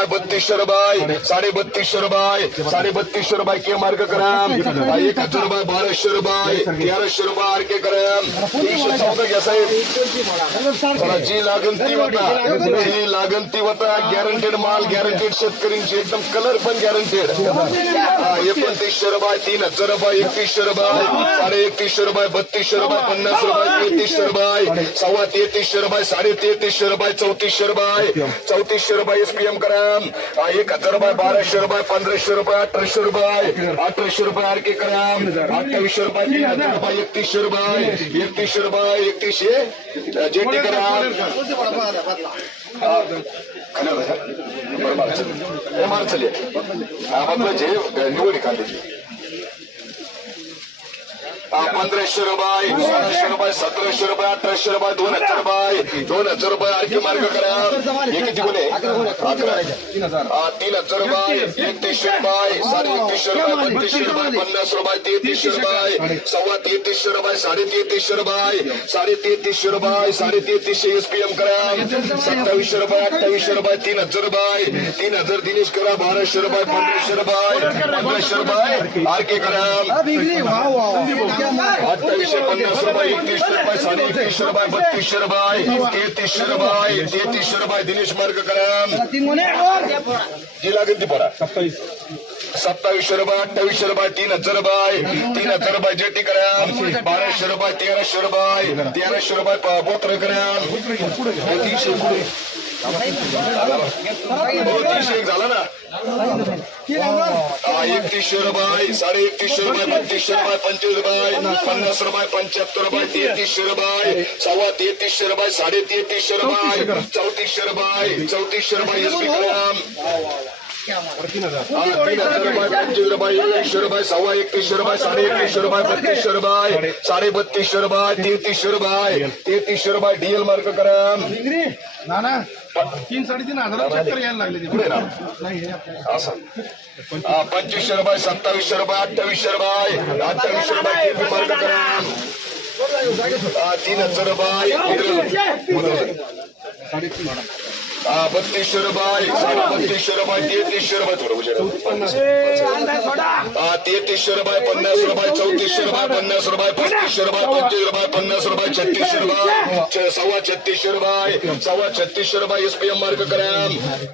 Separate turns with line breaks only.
रुपये बत्तीसशे रुपये साडे बत्तीसशे रुपये साडे बत्तीसशे रुपये के मार्ग करा एक हजार रुपये बाराशे रुपये तेराशे रुपये आर के करा तीनशे चौदा घ्या साहेब. जी लागन ती होता जी लागन ती होता गॅरंटेड माल गॅरंटेड शेतकऱ्यांची एकदम कलर पण गॅरंटेड एकोणतीसशे रुपये तीन हजार रुपये एकतीसशे रुपये साडे एकतीसशे रुपये बत्तीसशे रुपये पन्नास रुपये तेहतीसशे रुपये सव्वा तेहतीसशे रुपये साडे तेहतीसशे रुपये चौतीसशे रुपये चौतीसशे रुपये एसपीएम करा. एक हजार रुपये बाराशे रुपये पंधराशे रुपये अठराशे रुपये अठराशे रुपये आर के करा. अठ्ठावीसशे रुपये तीन हजार रुपये एकतीसशे रुपये एकतीसशे रुपये एकतीसशे जेटी करा. हा, बरं, निवडी खाली पंधराशे रुपये सोळाशे रुपये सतराशे रुपये अठराशे रुपये दोन हजार रुपये. दोन हजार रुपये आणखी मार्ग करा. हे किती तीन हजार रुपये एकतीसशे रुपये साडे एकतीसशे रुपये बत्तीसशे रुपये पन्नास रुपये तेहतीसशे रुपये सव्वा तेहतीसशे रुपये साडे तेहतीसशे रुपये साडे तेहतीसशे रुपये साडे तेहतीसशे एसपीएम करा. सत्तावीसशे रुपये अठ्ठावीसशे रुपये तीन हजार रुपये तीन हजार दिनेश करा. बाराशे रुपये पंधराशे रुपये पंधराशे रुपये आर के करा अठ्ठावीसशे पन्नास रुपये एकतीसशे रुपये साडे एकतीसशे रुपये बत्तीसशे रुपये तेहतीसशे रुपये तेहतीसशे रुपये दिनेश मार्ग करा जी लागेल ती पडा सत्तावीसशे रुपये अठ्ठावीसशे रुपये तीन हजार रुपये तीन हजार रुपये जेटी करा बाराशे रुपये तेराशे रुपये तेराशे रुपये बोत्र करा तीनशे झाला ना. एकतीसशे रुपये साडे एकतीसशे रुपये बत्तीसशे रुपये पंचवीस रुपये पन्नास रुपये पंच्याहत्तर रुपये तेहतीसशे रुपये सव्वा तेहतीसशे रुपये साडे तेहतीसशे रुपये चौतीसशे रुपये चौतीसशे रुपये एसपी ग्राम सव्वा एकतीसशे रुपये साडे एकतीसशे रुपये बत्तीसशे साडे बत्तीसशे रुपये तेहतीसशे डीएल मार्क करा
ना ना तीन साडेतीन हजार चक्कर यायला लागले ते.
पुढे ना असं हा, पंचवीसशे रुपये सत्तावीसशे रुपये अठ्ठावीसशे रुपये अठ्ठावीसशे रुपये किती मार्ग करा तीन हजार रुपये साडेतीन बत्तीसशे रुपये साडे बत्तीसशे रुपये तेहतीसशे रुपये थोडं उजेड हा, तेहतीसशे रुपये पन्नास रुपये चौतीसशे रुपये पन्नास रुपये पस्तीसशे रुपये पंचवीस रुपये पन्नास रुपये छत्तीसशे रुपये सव्वा छत्तीसशे रुपये सव्वा छत्तीसशे रुपये एसपीएम मार्ग करा